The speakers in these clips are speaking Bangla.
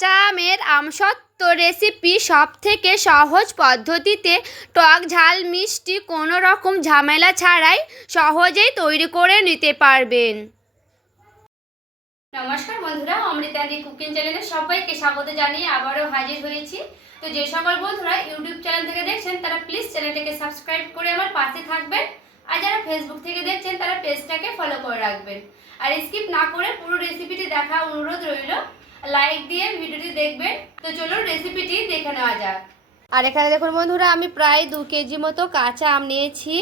কাঁচা আমের আমসত্ত্ব রেসিপি সবথেকে সহজ পদ্ধতিতে টক ঝাল মিষ্টি কোনো রকম ঝামেলা ছাড়াই সহজেই তৈরি করে নিতে পারবেন। নমস্কার বন্ধুরা, অমৃতাদি কুকিং চ্যানেলে সবাইকে স্বাগত জানিয়ে আবারও হাজির হয়েছি। তো যে সকল বন্ধুরা ইউটিউব চ্যানেল থেকে দেখছেন তারা প্লিজ চ্যানেলটিকে সাবস্ক্রাইব করে আমার পাশে থাকবেন, আর যারা ফেসবুক থেকে দেখছেন তারা পেজটাকে ফলো করে রাখবেন। আর স্কিপ না করে পুরো রেসিপিটি দেখা অনুরোধ রইল, লাইক দিয়ে ভিডিওটি দেখবেন। তো চলুন রেসিপিটি দেখে নেওয়া যাক। আর এখানে দেখুন বন্ধুরা, আমি প্রায় 2 কেজি মতো কাঁচা আম নিয়েছি।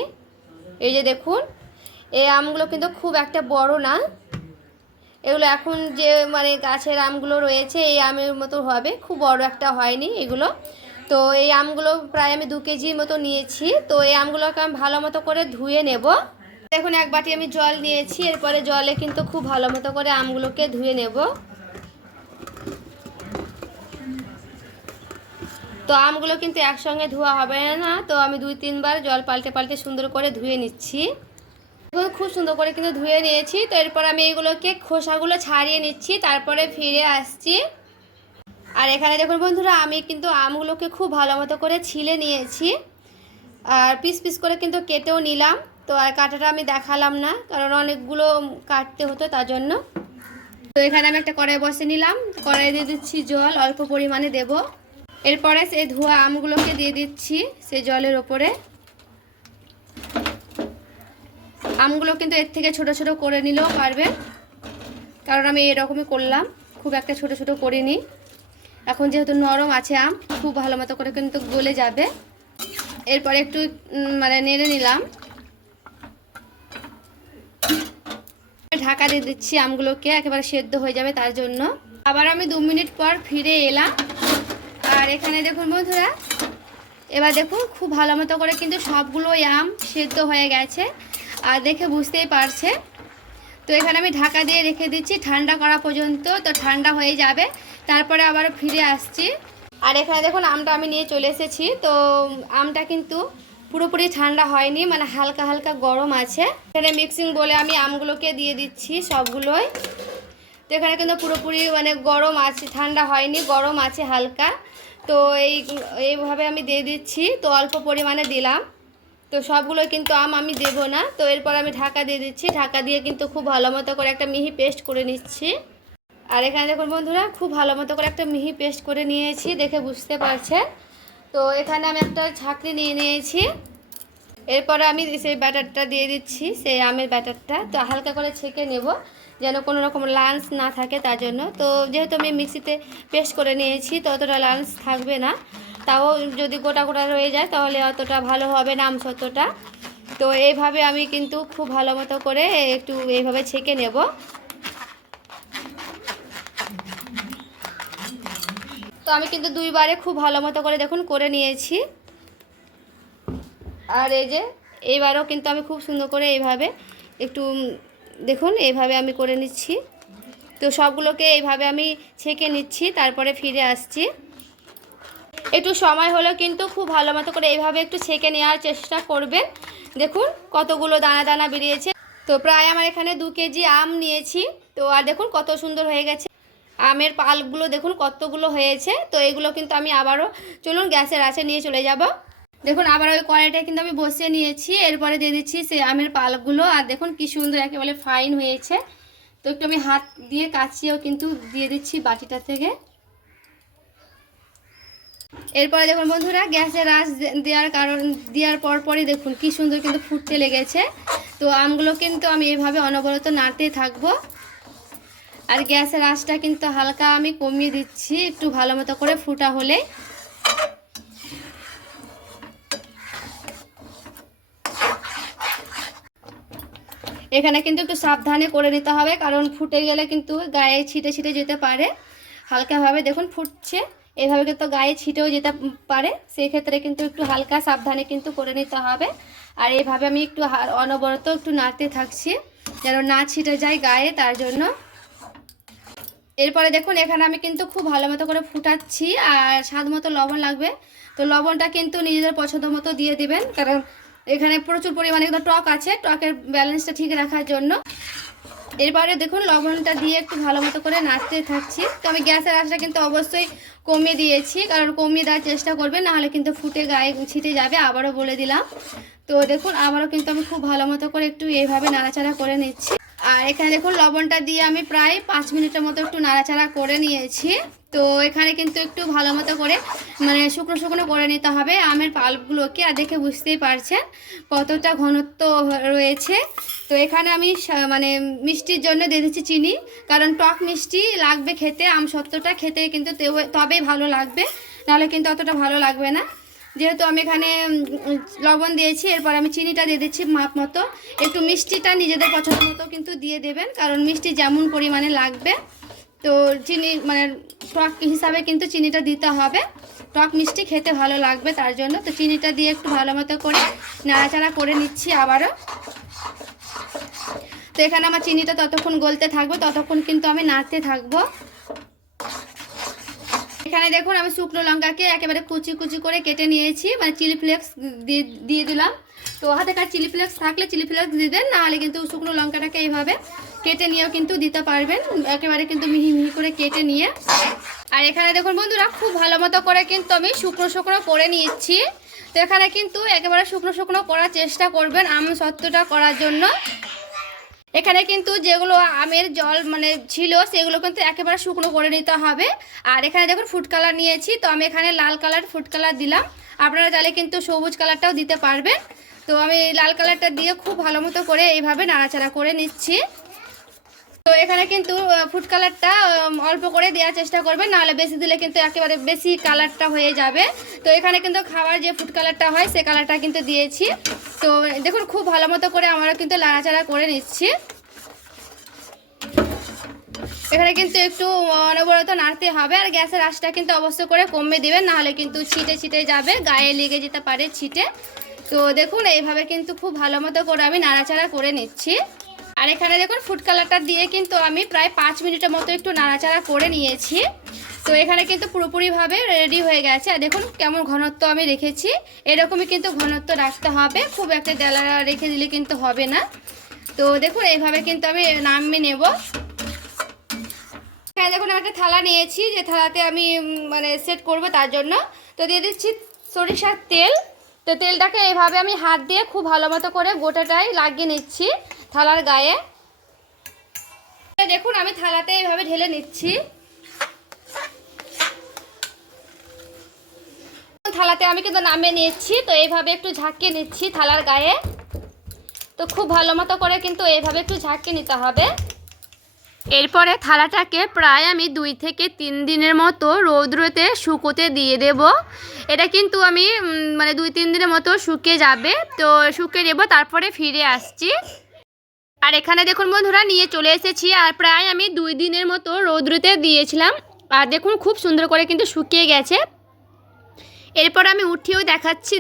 এই যে দেখুন, এই আমগুলো কিন্তু খুব একটা বড় না, এগুলো এখন যে গাছের আমগুলো রয়েছে এই আমের মতো হবে, খুব বড় একটা হয়নি এগুলো। তো এই আমগুলো প্রায় আমি 2 কেজির মতো নিয়েছি। তো এই আমগুলোকে আমি ভালো মতো করে ধুয়ে নেব। দেখুন এক বাটি আমি জল নিয়েছি, এরপরে জলে কিন্তু খুব ভালো মতো করে আমগুলোকে ধুয়ে নেব। তো আমগুলো কিন্তু একসঙ্গে ধোয়া হবে না, তো আমি 2-3 বার জল পাল্টে পাল্টে সুন্দর করে ধুয়ে নিচ্ছি। খুব সুন্দর করে কিন্তু ধুয়ে নিয়েছি। তো এরপর আমি এইগুলোকে খোসাগুলো ছাড়িয়ে নিচ্ছি, তারপরে ফিরে আসছি। আর এখানে দেখুন বন্ধুরা, আমি কিন্তু আমগুলোকে খুব ভালো মতো করে ছিলে নিয়েছি, আর পিস পিস করে কিন্তু কেটেও নিলাম। তো আর কাটাটা আমি দেখালাম না, কারণ অনেকগুলো কাটতে হতো তার জন্য। তো এখানে আমি একটা কড়াই বসে নিলাম, কড়াই দিয়ে দিচ্ছি জল, অল্প পরিমাণে দেব। এরপরে সেই ধোয়া আমগুলোকে দিয়ে দিচ্ছি সেই জলের ওপরে। আমগুলো কিন্তু এর থেকে ছোট ছোট করে নিলেও পারবে, কারণ আমি এরকমই করলাম, খুব একটা ছোট ছোট করিনি। এখন যেহেতু নরম আছে আম, খুব ভালো মতো করে কিন্তু গলে যাবে। এরপরে একটু নেড়ে নিলাম, ঢাকা দিয়ে দিচ্ছি আমগুলোকে, একেবারে সেদ্ধ হয়ে যাবে তার জন্য। আবার আমি 2 মিনিট পর ফিরে এলাম। আর এখানে দেখুন বন্ধুরা, এবার দেখুন খুব ভালো মতো করে কিন্তু সবগুলো আম সেদ্ধ হয়ে গেছে, আর দেখে বুঝতেই পারছে। তো এখানে আমি ঢাকা দিয়ে রেখে দিচ্ছি ঠান্ডা করা পর্যন্ত। তো ঠান্ডা হয়ে যাবে, তারপরে আবার ফিরে আসছি। আর এখানে দেখুন আমটা আমি নিয়ে চলে এসেছি। তো আমটা কিন্তু পুরোপুরি ঠান্ডা হয়নি, হালকা হালকা গরম আছে। এখানে মিক্সিং বলে আমি আমগুলোকে দিয়ে দিচ্ছি সবগুলোই। তো এখানে কিন্তু পুরোপুরি গরম আছে, ঠান্ডা হয়নি, গরম আছে হালকা। তো এইভাবে আমি দিয়ে দিচ্ছি। তো অল্প পরিমাণে দিলাম, তো সবগুলো কিন্তু আম আমি দেবো না। তো এরপর আমি ঢাকা দিয়ে দিচ্ছি, ঢাকা দিয়ে কিন্তু খুব ভালো মতো করে একটা মিহি পেস্ট করে নিচ্ছি। আর এখানে দেখুন বন্ধুরা, খুব ভালো মতো করে একটা মিহি পেস্ট করে নিয়েছি, দেখে বুঝতে পারছে। তো এখানে আমি একটা ছাঁকনি নিয়ে নিয়েছি। এরপরে আমি সেই ব্যাটারটা দিয়ে দিচ্ছি, সেই আমের ব্যাটারটা। তো হালকা করে ছেঁকে নেব, যেন কোনো রকম লাঞ্চ না থাকে তার জন্য। তো যেহেতু আমি মিক্সিতে পেস্ট করে নিয়েছি, তো অতটা লাঞ্চ থাকবে না। তাও যদি গোটা গোটা রয়ে যায় তাহলে অতটা ভালো হবে না আমসত্ত্বটা। তো এইভাবে আমি কিন্তু খুব ভালো মতো করে একটু এইভাবে ছেঁকে নেব। তো আমি কিন্তু 2 বারে খুব ভালো মতো করে দেখুন করে নিয়েছি। আর এই যে এইবারও কিন্তু আমি খুব সুন্দর করে এইভাবে একটু দেখুন এইভাবে আমি করে নিচ্ছি। তো সবগুলোকে এইভাবে আমি ছেঁকে নিচ্ছি, তারপরে ফিরে আসছি। একটু সময় হলেও কিন্তু খুব ভালো মতো করে এইভাবে একটু ছেঁকে নেওয়ার চেষ্টা করবেন। দেখুন কতগুলো দানা দানা বেরিয়েছে। তো প্রায় আমার এখানে 2 কেজি আম নিয়েছি। তো আর দেখুন কত সুন্দর হয়ে গেছে, আমের পালগুলো দেখুন কতগুলো হয়েছে। তো এগুলো কিন্তু আমি আবারও চলুন গ্যাসের আঁচে নিয়ে চলে যাব। দেখুন আবার ওই কড়াইটা কিন্তু আমি বসিয়ে নিয়েছি, এরপরে দিয়ে দিচ্ছি সেই আমের পালগুলো। আর দেখুন কি সুন্দর একেবারে ফাইন হয়েছে। তো একটু আমি হাত দিয়ে কাচিয়েও কিন্তু দিয়ে দিচ্ছি বাটিটা থেকে। এরপরে দেখুন বন্ধুরা, গ্যাসের আঁচ দেওয়ার পরপরই দেখুন কি সুন্দর কিন্তু ফুটতে লেগেছে। তো আমগুলো কিন্তু আমি এভাবে অনবরত নাড়তে থাকবো। আর গ্যাসের আঁচটা কিন্তু হালকা আমি কমিয়ে দিচ্ছি, একটু ভালো মতো করে ফুটা হলে। এখানে কিন্তু একটু সাবধানে করে নিতে হবে, কারণ ফুটে গেলে কিন্তু গায়ে ছিটে ছিটে যেতে পারে। হালকাভাবে দেখুন ফুটছে, এভাবে কিন্তু গায়ে ছিটেও যেতে পারে, সেই ক্ষেত্রে কিন্তু একটু হালকা সাবধানে কিন্তু করে নিতে হবে। আর এইভাবে আমি একটু অনবরত একটু নাড়তে থাকছি, যেন না ছিটে যায় গায়ে, তার জন্য। এরপরে দেখুন এখানে আমি কিন্তু খুব ভালো মতো করে ফুটাচ্ছি। আর স্বাদ মতো লবণ লাগবে, তো লবণটা কিন্তু নিজেদের পছন্দ মতো দিয়ে দিবেন, কারণ এখানে প্রচুর পরিমাণে কিন্তু টক আছে, টকের ব্যালেন্সটা ঠিক রাখার জন্য। এরপরে দেখুন লবণটা দিয়ে একটু ভালো মতো করে নাড়তে থাকছি। তো আমি গ্যাসের আঁচটা কিন্তু অবশ্যই কমিয়ে দিয়েছি, কারণ কমিয়ে দেওয়ার চেষ্টা করবে, নাহলে কিন্তু ফুটে গায়ে ছিটে যাবে, আবারও বলে দিলাম। তো দেখুন আবারও কিন্তু আমি খুব ভালো মতো করে একটু এইভাবে নাড়াচাড়া করে নিচ্ছি। আর এখানে দেখুন লবণটা দিয়ে আমি প্রায় 5 মিনিটের মতো একটু নাড়াচাড়া করে নিয়েছি। তো এখানে কিন্তু একটু ভালো মতো করে মানে শুকনো শুকনো করে নিতে হবে আমের পাল্পগুলোকে। আর দেখে বুঝতেই পারছেন কতটা ঘনত্ব রয়েছে। তো এখানে আমি মানে মিষ্টির জন্য দিয়ে দিচ্ছি চিনি, কারণ টক মিষ্টি লাগবে খেতে, আম সত্ত্বটা খেতে কিন্তু তবেই ভালো লাগবে, নাহলে কিন্তু অতটা ভালো লাগবে না। যেহেতু আমি এখানে লবণ দিয়েছি, এরপর আমি চিনিটা দিয়ে দিচ্ছি মাপ মতো। একটু মিষ্টিটা নিজেদের পছন্দ মতো কিন্তু দিয়ে দেবেন, কারণ মিষ্টি যেমন পরিমাণে লাগবে তো চিনি মানে টক হিসাবে কিন্তু চিনিটা দিতে হবে, টক মিষ্টি খেতে ভালো লাগবে তার জন্য। তো চিনিটা দিয়ে একটু ভালো মতো করে নাড়াচাড়া করে নিচ্ছি আবারও। তো এখানে আমার চিনিটা ততক্ষণ গলতে থাকবে, ততক্ষণ কিন্তু আমি নাড়তে থাকবো। এখানে দেখুন আমি শুকনো লঙ্কাকে একেবারে কুচি কুচি করে কেটে নিয়েছি, মানে চিলি ফ্লেক্স দিয়ে দিলাম। তো হাতে কার চিলি ফ্লেক্স থাকলে চিলি ফ্লেক্স দিবেন, নাহলে কিন্তু শুকনো লঙ্কাটাকে এইভাবে কেটে নিয়েও কিন্তু দিতে পারবেন, একেবারে কিন্তু মিহি মিহি করে কেটে নিয়ে। আর এখানে দেখুন বন্ধুরা খুব ভালো মতো করে কিন্তু আমি শুকনো শুকনো করে নিয়েছি। তো এখানে কিন্তু একেবারে শুকনো শুকনো করার চেষ্টা করবেন আম সত্ত্বটা করার জন্য। এখানে কিন্তু যেগুলো আমের জল মানে ছিল সেগুলো কিন্তু একেবারে শুকনো করে নিতে হবে। আর এখানে দেখুন ফুড কালার নিয়েছি, তো আমি এখানে লাল কালার ফুড কালার দিলাম, আপনারা চাইলে কিন্তু সবুজ কালারটাও দিতে পারবেন। তো আমি লাল কালারটা দিয়ে খুব ভালো মতো করে এইভাবে নাড়াচাড়া করে নিচ্ছি। তো এখানে কিন্তু ফুড কালারটা অল্প করে দেওয়ার চেষ্টা করবেন, নাহলে বেশি দিলে কিন্তু একেবারে বেশি কালারটা হয়ে যাবে। তো এখানে কিন্তু খাওয়ার যে ফুড কালারটা হয় সে কালারটা কিন্তু দিয়েছি। তো দেখুন খুব ভালো মতো করে আমরা কিন্তু নাড়াচাড়া করে নিচ্ছি। এখানে কিন্তু একটু অনবরত নাড়তে হবে, আর গ্যাসের আঁচটা কিন্তু অবশ্যই করে কমিয়ে দিবেন, নাহলে কিন্তু ছিটে ছিটে যাবে, গায়ে লেগে যেতে পারে ছিটে। তো দেখুন এইভাবে কিন্তু খুব ভালো মতো করে আমি নাড়াচাড়া করে নিচ্ছি। আর এখানে দেখুন ফুড কালারটা দিয়ে কিন্তু আমি প্রায় 5 মিনিটের মতো একটু নাড়াচাড়া করে নিয়েছি। তো এখানে কিন্তু পুরোপুরিভাবে রেডি হয়ে গেছে। আর দেখুন কেমন ঘনত্ব আমি রেখেছি, এরকমই কিন্তু ঘনত্ব রাখতে হবে, খুব একটা ডেলা রেখে দিলে কিন্তু হবে না। তো দেখুন এইভাবে কিন্তু আমি নামিয়ে নেব। এখানে দেখুন একটা থালা নিয়েছি, যে থালাতে আমি মানে সেট করব তার জন্য। তো দিয়ে দিচ্ছি সরিষার তেল। তো তেলটাকে এইভাবে আমি হাত দিয়ে খুব ভালো মতো করে গোটাটাই লাগিয়ে নিচ্ছি থালার গায়ে। দেখুন আমি থালাতে এইভাবে ঢেলে নিচ্ছি। থালাতে আমি কিন্তু নামিয়ে নিচ্ছি। তো এইভাবে একটু ঝাঁকিয়ে নিচ্ছি থালার গায়ে। তো খুব ভালো মতো করে কিন্তু এইভাবে একটু ঝাঁকিয়ে নিতে হবে। এরপরে থালাটাকে প্রায় আমি 2 থেকে 3 দিনের মতো রৌদ্রতে শুকোতে দিয়ে দেব। এটা কিন্তু আমি মানে 2-3 দিনের মতো শুকিয়ে যাবে, তো শুকিয়ে নেব, তারপরে ফিরে আসছি। আর এখানে দেখুন বন্ধুরা নিয়ে চলে এসেছি, আর প্রায় আমি 2 দিনের মতো রৌদ্রতে দিয়েছিলাম, আর দেখুন খুব সুন্দর করে কিন্তু শুকিয়ে গেছে। এরপর আমি উঠিয়েও দেখাচ্ছি,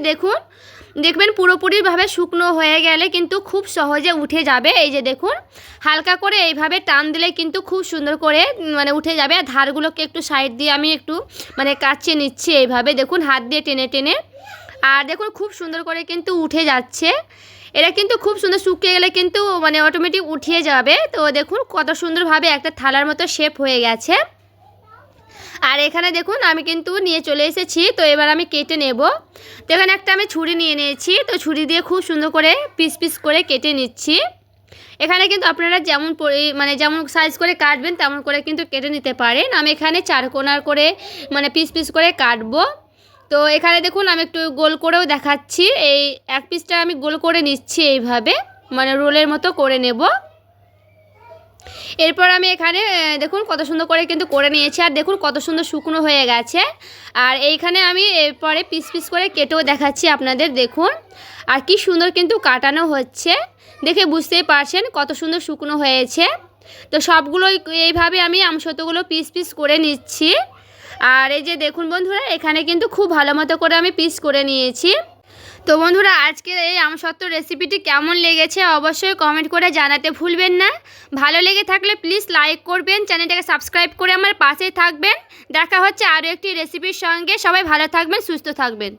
দেখবেন পুরোপুরিভাবে শুকনো হয়ে গেলে কিন্তু খুব সহজে উঠে যাবে। এই যে দেখুন হালকা করে এইভাবে টান দিলে কিন্তু খুব সুন্দর করে মানে উঠে যাবে। আর ধারগুলোকে একটু সাইড দিয়ে আমি একটু মানে কাচিয়ে নিচ্ছি এইভাবে, দেখুন হাত দিয়ে টেনে টেনে। আর দেখুন খুব সুন্দর করে কিন্তু উঠে যাচ্ছে। এটা কিন্তু খুব সুন্দর শুকিয়ে গেলে কিন্তু মানে অটোমেটিক উঠিয়ে যাবে। তো দেখুন কত সুন্দরভাবে একটা থালার মতো শেপ হয়ে গেছে। আর এখানে দেখুন আমি কিন্তু নিয়ে চলে এসেছি। তো এবার আমি কেটে নেব। তো এখানে একটা আমি ছুরি নিয়ে নিয়েছি, তো ছুরি দিয়ে খুব সুন্দর করে পিস পিস করে কেটে নিচ্ছি। এখানে কিন্তু আপনারা যেমন সাইজ করে কাটবেন তেমন করে কিন্তু কেটে নিতে পারেন। আমি এখানে 4 কোণার করে মানে পিস পিস করে কাটবো। তো এখানে দেখুন আমি একটু গোল করেও দেখাচ্ছি। এই এক পিসটা আমি গোল করে নিচ্ছি এইভাবে, মানে রোলের মতো করে নেব। এরপর আমি এখানে দেখুন কত সুন্দর করে কিন্তু করে নিয়েছি, আর দেখুন কত সুন্দর শুকনো হয়ে গেছে। আর এইখানে আমি এরপরে পিস পিস করে কেটেও দেখাচ্ছি আপনাদের, দেখুন আর কি সুন্দর কিন্তু কাটানো হচ্ছে, দেখে বুঝতেই পারছেন কত সুন্দর শুকনো হয়েছে। তো সবগুলো এইভাবে আমি আমসত্ত্বগুলো পিস পিস করে নিচ্ছি। আর এই যে দেখুন বন্ধুরা এখানে কিন্তু খুব ভালো মতো করে আমি পিস করে নিয়েছি। তো বন্ধুরা আজকের এই আমসত্ত্ব রেসিপিটি কেমন লেগেছে অবশ্যই কমেন্ট করে জানাতে ভুলবেন না। ভালো লেগে থাকলে প্লিজ লাইক করবেন, চ্যানেলটাকে সাবস্ক্রাইব করে আমার পাশেই থাকবেন। দেখা হচ্ছে আরও একটি রেসিপির সঙ্গে। সবাই ভালো থাকবেন, সুস্থ থাকবেন।